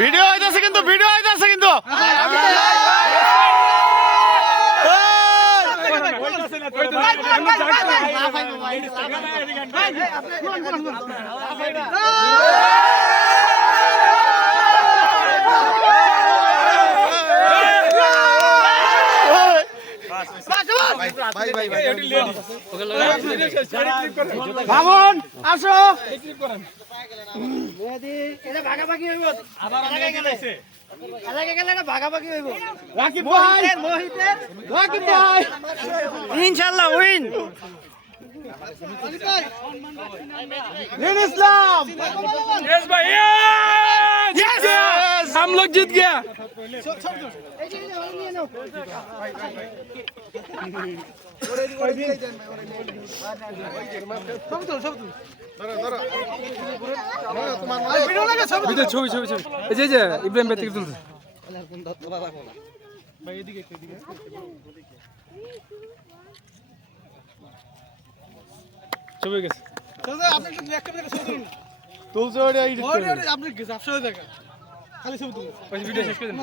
video হইতাছে কিন্তু ভাবন আসো ভাগাভাগি হইব ভাগাভাগি হইব রাকিব ভাই রাকিব ভাই ইনশাআল্লাহ উইন इस्लाम यस भाई यस हम लोग जीत गया ছবি ছবি ছবি এই যে ইব্রাহিম ভাই থেকে তুলছে ছবি গেছে আপনি একটা ছবি তুলুন তুলছে ওটা আপনি গেছে 800 টাকা খালি ছবি তুলুন ভিডিও শেষ করে দিন